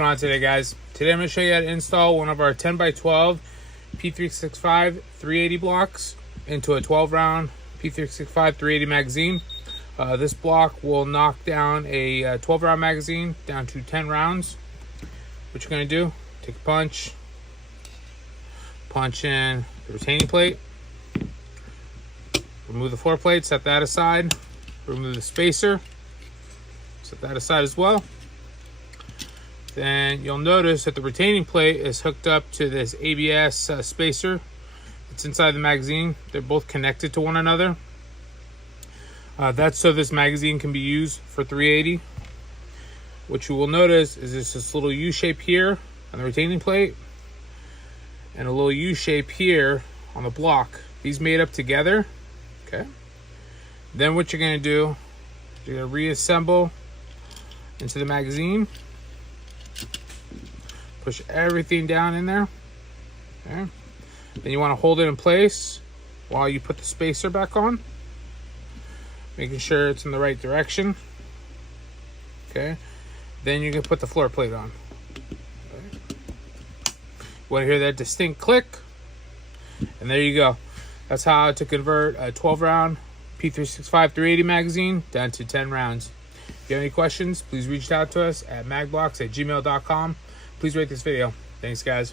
On today, guys. Today I'm going to show you how to install one of our 10x12 P365 380 blocks into a 12 round P365 380 magazine. This block will knock down a 12 round magazine down to 10 rounds. What you're going to do, take a punch in the retaining plate, remove the floor plate, set that aside, remove the spacer, set that aside as well. Then you'll notice that the retaining plate is hooked up to this ABS spacer. It's inside the magazine. They're both connected to one another. That's so this magazine can be used for 380. What you will notice is there's this little U shape here on the retaining plate and a little U shape here on the block. These made up together. Okay. Then what you're going to do, you're going to reassemble into the magazine. Push everything down in there. Okay. Then you want to hold it in place while you put the spacer back on, making sure it's in the right direction. Okay. Then you can put the floor plate on. Okay. You want to hear that distinct click, and there you go. That's how to convert a 12 round P365 380 magazine down to 10 rounds. If you have any questions, please reach out to us at magblocks@gmail.com. Please rate this video. Thanks, guys.